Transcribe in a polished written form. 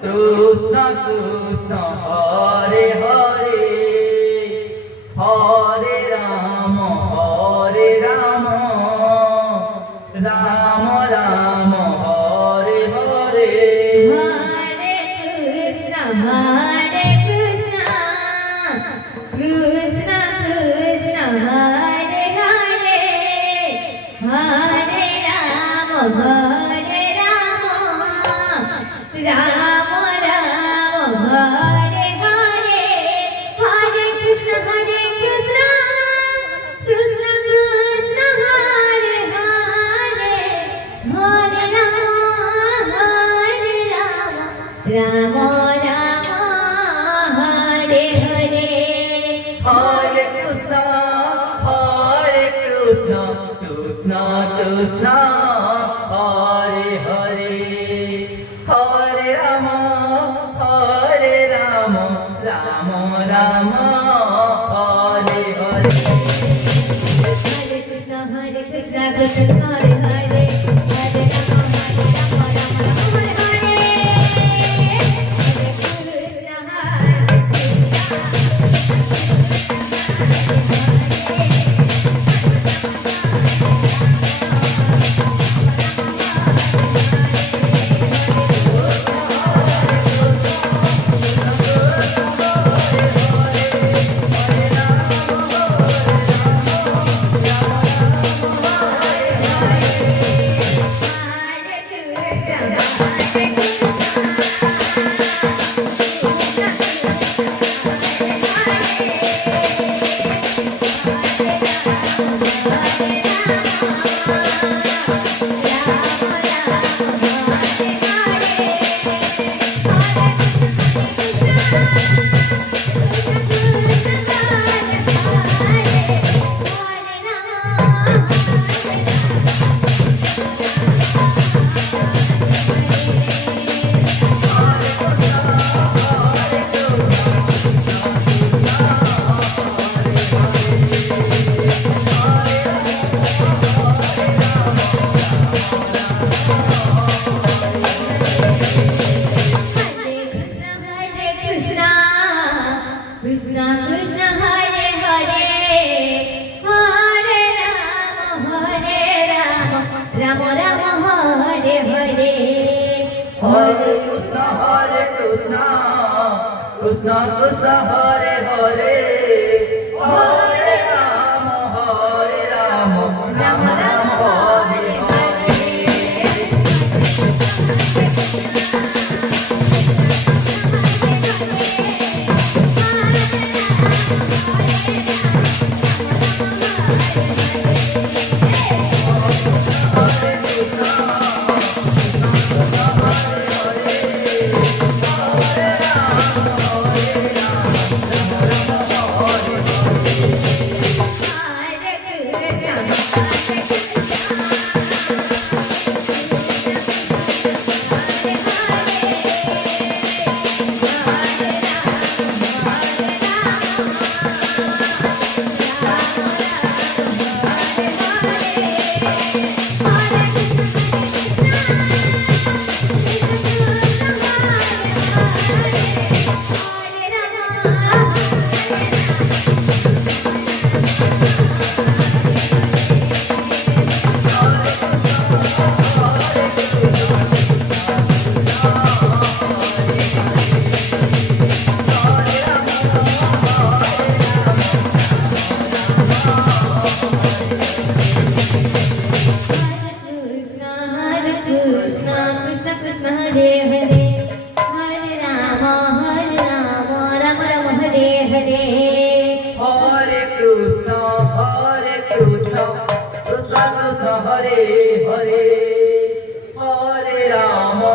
Krishna Krishna Hare Hare Hare Rama Rama Rama Hare Hare Hare Krishna Krishna Krishna Hare Hare Hare Rama Rama Hare Hare Hare Krishna Krishna Krishna Hare Hare Hare Rama Rama Hare Hare Hare Krishna Krishna Krishna Hare Hare Hare Rama Rama Rama Hare Hare Hare Krishna Krishna Hare Hare Hare Rama Rama Hare Hare Krishna Krishna Hare Hare Hare Rama Rama Hare Hare Hare Krishna Krishna Krishna Hare Hare Hare Rama Rama Hare Krishna Hare Hare Hare Rama